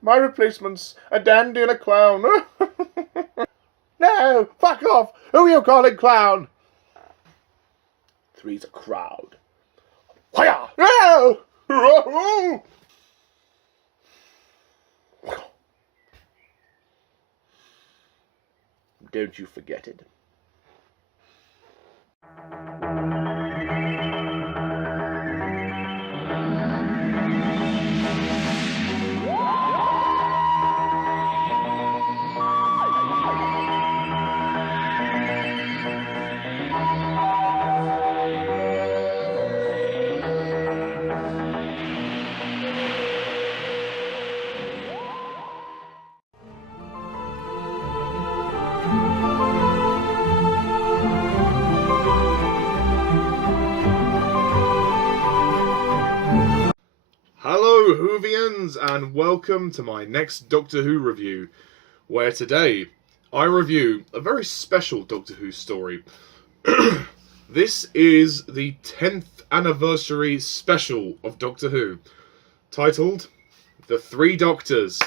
My replacement's a dandy and a clown. No, fuck off! Who are you calling clown? Three's a crowd. Hiya! No! Don't you forget it. Hello Whovians, and welcome to my next Doctor Who review, where today I review a very special Doctor Who story. This is the 10th anniversary special of Doctor Who, titled The Three Doctors.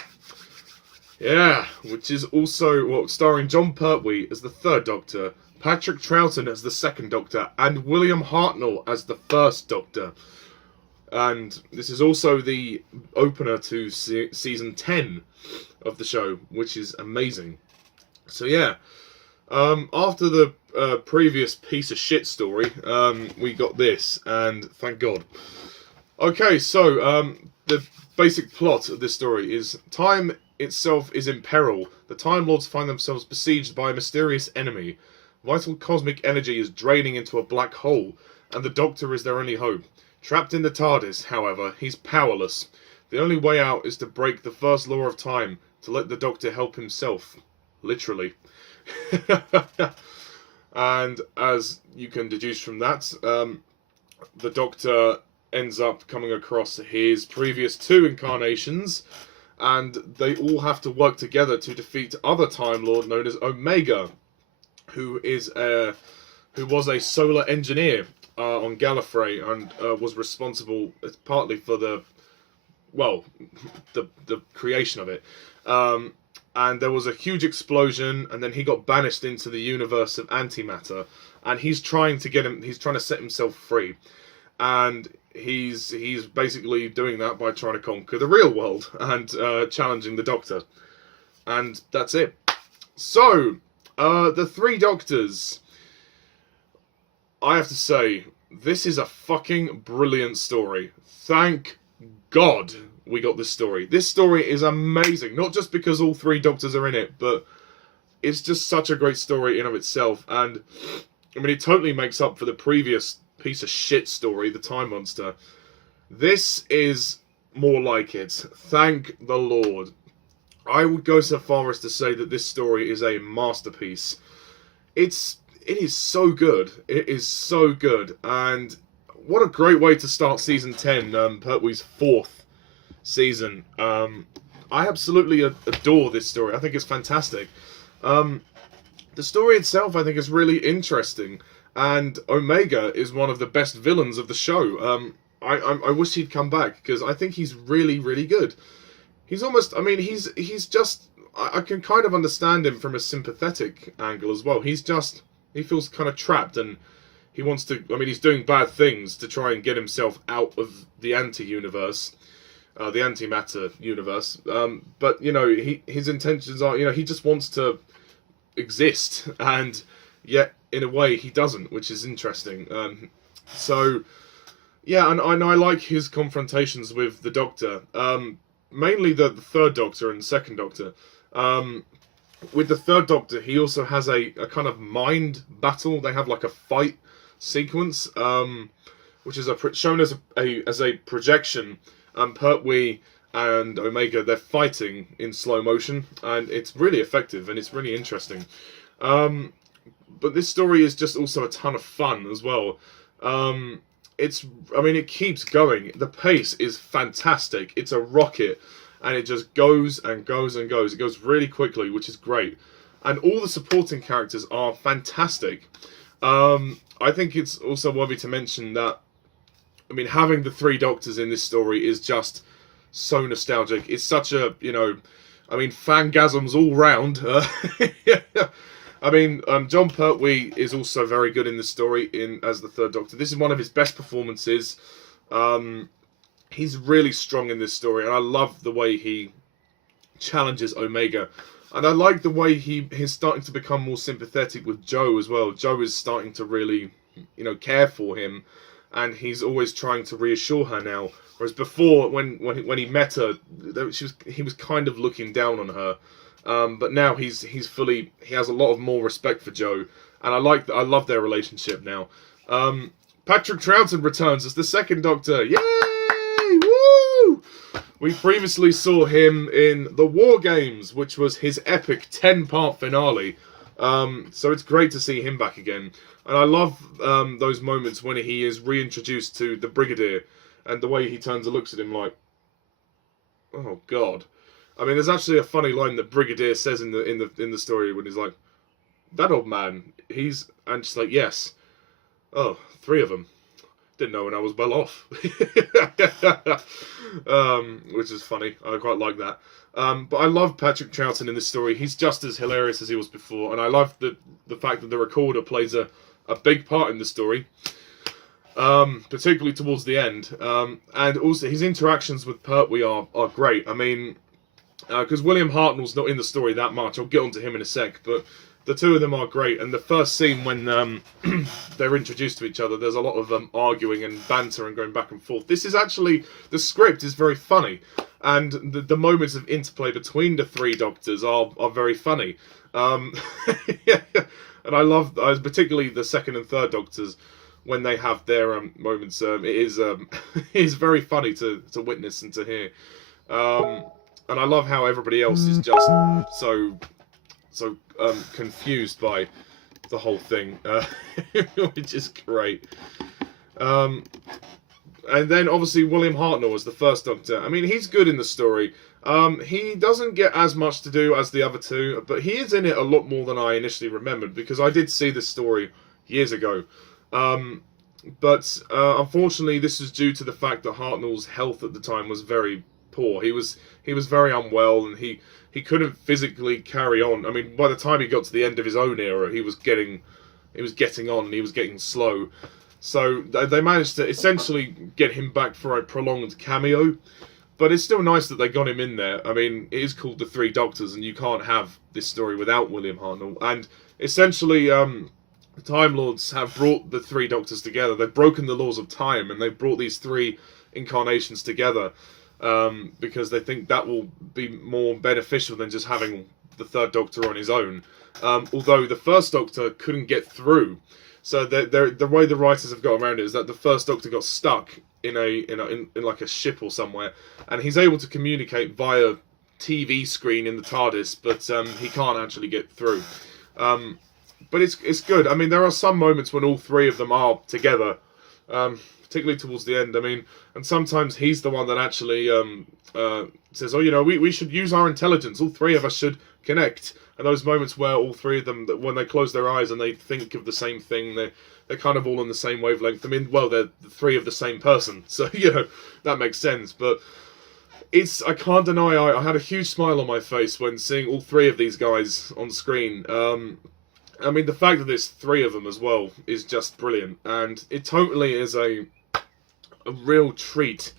Yeah, which is also starring John Pertwee as the third Doctor, Patrick Troughton as the second Doctor, and William Hartnell as the first Doctor. And this is also the opener to season 10 of the show, which is amazing. So yeah, after the previous piece of shit story, we got this, and thank God. Okay, so the basic plot of this story is time itself is in peril. The Time Lords find themselves besieged by a mysterious enemy. Vital cosmic energy is draining into a black hole, and the Doctor is their only hope. Trapped in the TARDIS, however, he's powerless. The only way out is to break the first law of time, to let the Doctor help himself. Literally. And as you can deduce from that, the Doctor ends up coming across his previous two incarnations, and they all have to work together to defeat other Time Lord known as Omega, who was a solar engineer on Gallifrey, and was responsible partly for the creation of it. And there was a huge explosion, and then he got banished into the universe of antimatter, and he's trying to set himself free, and he's basically doing that by trying to conquer the real world and challenging the Doctor, and that's it. So the Three Doctors. I have to say, this is a fucking brilliant story. Thank God we got this story. This story is amazing. Not just because all three Doctors are in it, but it's just such a great story in of itself. And, I mean, it totally makes up for the previous piece of shit story, The Time Monster. This is more like it. Thank the Lord. I would go so far as to say that this story is a masterpiece. It is so good. It is so good. And what a great way to start season 10, Pertwee's fourth season. I absolutely adore this story. I think it's fantastic. The story itself, I think, is really interesting. And Omega is one of the best villains of the show. I wish he'd come back, because I think he's really, really good. He's almost, I mean, he's just, I can kind of understand him from a sympathetic angle as well. He feels kind of trapped, and he wants to, I mean, he's doing bad things to try and get himself out of the anti-universe, the antimatter universe. But, you know, his intentions are, you know, he just wants to exist, and yet, in a way, he doesn't, which is interesting. So, yeah, and I like his confrontations with the Doctor. Mainly the third Doctor and the second Doctor. With the third Doctor, he also has a kind of mind battle. They have like a fight sequence, which is shown as a projection. Pertwee and Omega, they're fighting in slow motion, and it's really effective and it's really interesting. But this story is just also a ton of fun as well. It keeps going. The pace is fantastic. It's a rocket. And it just goes and goes and goes. It goes really quickly, which is great. And all the supporting characters are fantastic. I think it's also worthy to mention that I mean, having the three Doctors in this story is just so nostalgic. It's such a, I mean, fangasms all round. I mean, John Pertwee is also very good in the story as the Third Doctor. This is one of his best performances. He's really strong in this story, and I love the way he challenges Omega. And I like the way he's starting to become more sympathetic with Jo as well. Jo is starting to really, care for him, and he's always trying to reassure her now. Whereas before, when he met her, he was kind of looking down on her. But now he has a lot of more respect for Jo, and I love their relationship now. Patrick Troughton returns as the Second Doctor. Yay! Woo! We previously saw him in The War Games, which was his epic 10-part finale. So it's great to see him back again. And I love those moments when he is reintroduced to the Brigadier, and the way he turns and looks at him like, oh God. I mean, there's actually a funny line that Brigadier says in the story when he's like, that old man, and she's like, yes. Oh, 3 of them. Didn't know when I was well off. Which is funny. I quite like that. But I love Patrick Troughton in this story. He's just as hilarious as he was before, and I love the fact that the recorder plays a big part in the story, particularly towards the end. And also his interactions with Pertwee are great. I mean, because William Hartnell's not in the story that much. I'll get onto him in a sec, but the two of them are great. And the first scene when they're introduced to each other, there's a lot of arguing and banter and going back and forth. This is actually, the script is very funny, and the moments of interplay between the three Doctors are very funny. Yeah, and I love particularly the Second and Third Doctors when they have their moments. It is very funny to witness and to hear. And I love how everybody else is just so confused by the whole thing, which is great. And then obviously William Hartnell as the First Doctor. I mean, he's good in the story. He doesn't get as much to do as the other two, but he is in it a lot more than I initially remembered, because I did see this story years ago. But unfortunately, this is due to the fact that Hartnell's health at the time was very poor. He was very unwell, and he couldn't physically carry on. I mean, by the time he got to the end of his own era, he was getting on, and he was getting slow. So they managed to essentially get him back for a prolonged cameo. But it's still nice that they got him in there. I mean, it is called The Three Doctors, and you can't have this story without William Hartnell. And essentially, the Time Lords have brought the three Doctors together. They've broken the laws of time, and they've brought these three incarnations together. Because they think that will be more beneficial than just having the Third Doctor on his own. Although the First Doctor couldn't get through, so the way the writers have got around it is that the First Doctor got stuck in like a ship or somewhere, and he's able to communicate via TV screen in the TARDIS, but he can't actually get through. But it's good. I mean, there are some moments when all three of them are together. Particularly towards the end. I mean, and sometimes he's the one that actually says, oh, we should use our intelligence. All three of us should connect. And those moments where all three of them, when they close their eyes and they think of the same thing, they're kind of all on the same wavelength. I mean, well, they're the three of the same person. So, that makes sense. But I can't deny, I had a huge smile on my face when seeing all three of these guys on screen. I mean, the fact that there's 3 of them as well is just brilliant. And it totally is a real treat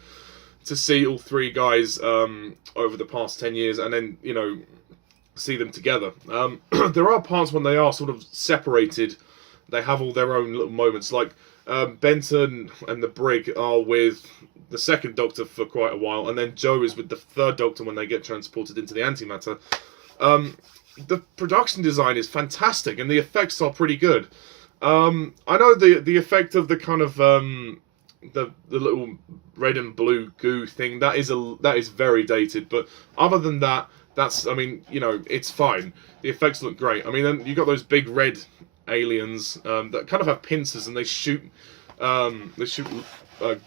to see all 3 guys over the past 10 years and then, see them together. There are parts when they are sort of separated. They have all their own little moments. Like Benton and the Brig are with the Second Doctor for quite a while. And then Jo is with the Third Doctor when they get transported into the antimatter. The production design is fantastic, and the effects are pretty good. I know the effect of the kind of the little red and blue goo thing that is very dated, but other than that, it's fine. The effects look great. I mean, then you got those big red aliens that kind of have pincers, and they shoot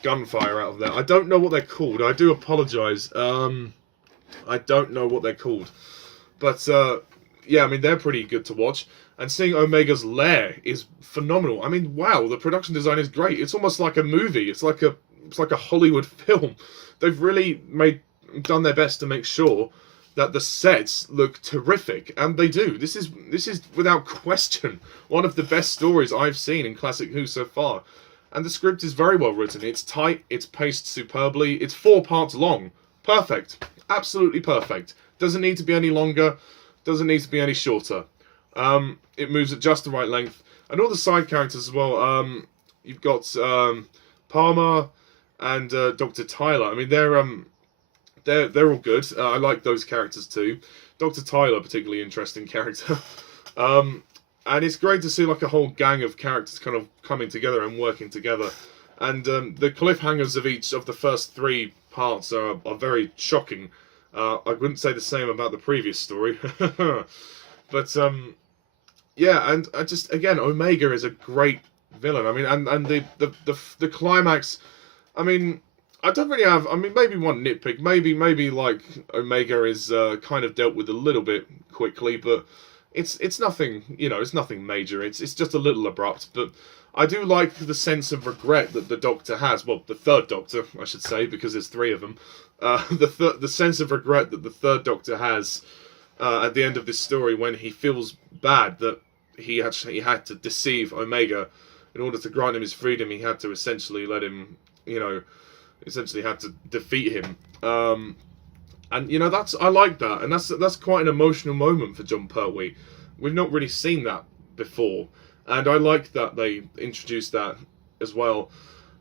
gunfire out of there. I don't know what they're called. I do apologise. I don't know what they're called, but. Yeah, I mean, they're pretty good to watch. And seeing Omega's lair is phenomenal. I mean, wow, the production design is great. It's almost like a movie. It's like a it's like a Hollywood film. They've really done their best to make sure that the sets look terrific, and they do. This is without question one of the best stories I've seen in Classic Who so far. And the script is very well written. It's tight, it's paced superbly, it's 4 parts long. Perfect. Absolutely perfect. Doesn't need to be any longer, doesn't need to be any shorter. It moves at just the right length. And all the side characters as well. You've got Palmer and Dr. Tyler. I mean, they're all good. I like those characters too. Dr. Tyler, particularly interesting character. And it's great to see like a whole gang of characters kind of coming together and working together. And the cliffhangers of each of the first 3 parts are very shocking. I wouldn't say the same about the previous story. But yeah, and I just, again, Omega is a great villain. I mean, and the climax, I mean, I don't really have, I mean, maybe one nitpick, maybe like Omega is kind of dealt with a little bit quickly, but it's nothing, you know, it's nothing major. It's just a little abrupt, but I do like the sense of regret that the Doctor has. Well, the third Doctor, I should say, because there's 3 of them. The sense of regret that the third Doctor has at the end of this story, when he feels bad that he actually had to deceive Omega in order to grant him his freedom. He had to essentially let him, you know, essentially had to defeat him. And you know, I like that, and that's quite an emotional moment for Jon Pertwee. We've not really seen that before, and I like that they introduced that as well.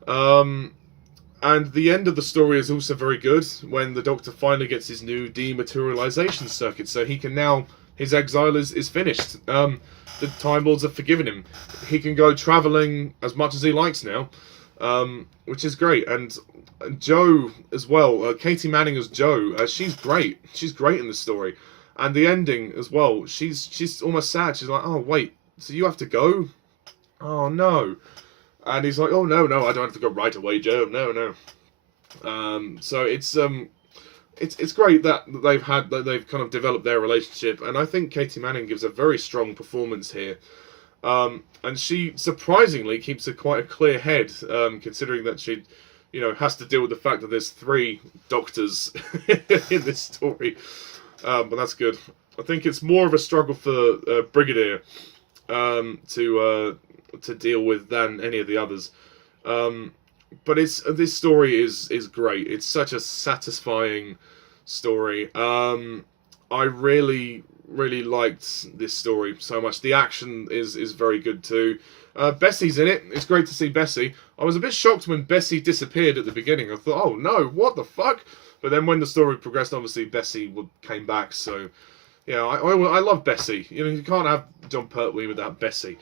And the end of the story is also very good when the Doctor finally gets his new dematerialization circuit, so he can now, his exile is finished. The Time Lords have forgiven him. He can go travelling as much as he likes now, which is great. And Jo as well, Katy Manning as Jo, she's great. She's great in the story. And the ending as well, she's almost sad. She's like, oh wait, so you have to go? Oh no. And he's like, oh no, I don't have to go right away, Jo. No. So it's great that they've kind of developed their relationship, and I think Katy Manning gives a very strong performance here. And she surprisingly keeps quite a clear head, considering that she, you know, has to deal with the fact that there's 3 Doctors in this story. But that's good. I think it's more of a struggle for Brigadier to deal with than any of the others. But this story is great. It's such a satisfying story. I really liked this story so much. The action is very good too. Bessie's in it. It's great to see Bessie. I was a bit shocked when Bessie disappeared at the beginning. I thought, oh no, what the fuck? But then when the story progressed, obviously Bessie came back. So yeah, I love Bessie. You know, you can't have Jon Pertwee without Bessie.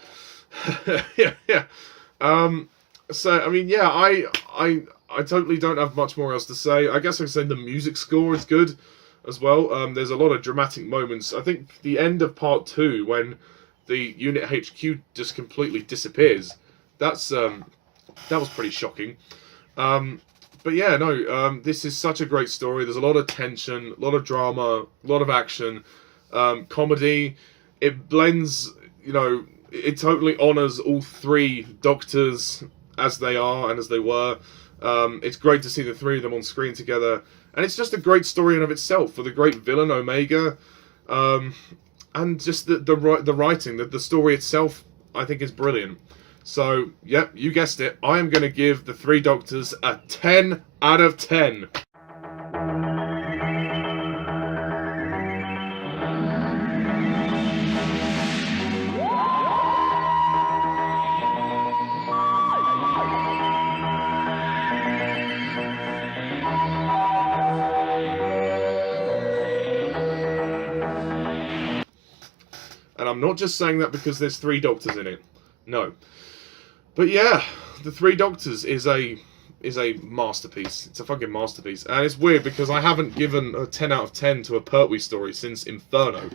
yeah. So I mean, yeah, I totally don't have much more else to say. I guess I can say the music score is good as well. There's a lot of dramatic moments. I think the end of part 2, when the unit HQ just completely disappears, that was pretty shocking. But yeah, no, this is such a great story. There's a lot of tension, a lot of drama, a lot of action, comedy. It blends, you know, it totally honours all 3 Doctors as they are and as they were. It's great to see the 3 of them on screen together. And it's just a great story in of itself, for the great villain, Omega. And just the writing, the story itself, I think is brilliant. So, yep, you guessed it. I am going to give the 3 Doctors a 10 out of 10. And I'm not just saying that because there's 3 Doctors in it. No. But yeah, the 3 Doctors is a masterpiece. It's a fucking masterpiece. And it's weird because I haven't given a 10 out of 10 to a Pertwee story since Inferno.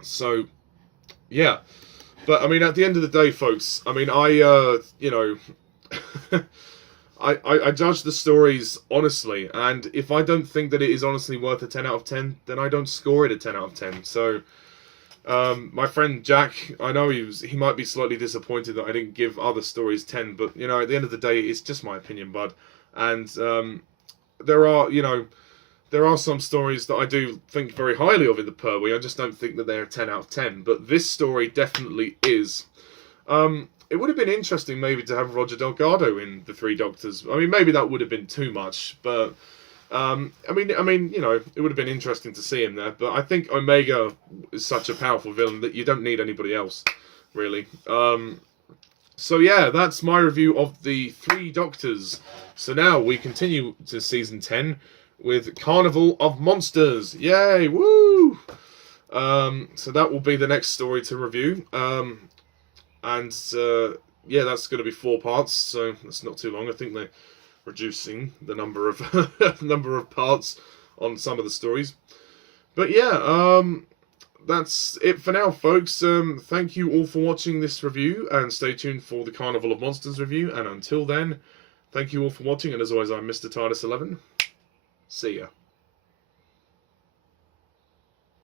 So, yeah. But, I mean, at the end of the day, folks, I mean, you know, I judge the stories honestly, and if I don't think that it is honestly worth a 10 out of 10, then I don't score it a 10 out of 10. So, My friend Jack, I know he might be slightly disappointed that I didn't give other stories 10, but you know, at the end of the day, it's just my opinion, bud. And there are, you know, there are some stories that I do think very highly of in the Pertwee. I just don't think that they're a 10 out of 10. But this story definitely is. It would have been interesting maybe to have Roger Delgado in the Three Doctors. I mean, maybe that would have been too much, but I mean, you know, it would have been interesting to see him there. But I think Omega is such a powerful villain that you don't need anybody else, really. So yeah, that's my review of the Three Doctors. So now we continue to season 10 with Carnival of Monsters. Yay! Woo! So that will be the next story to review. Yeah, that's going to be 4 parts, so that's not too long. I think they're reducing the number of number of parts on some of the stories. But yeah, that's it for now, folks. Thank you all for watching this review, and stay tuned for the Carnival of Monsters review. And until then, thank you all for watching, and as always, I'm Mr. TARDIS11. See ya.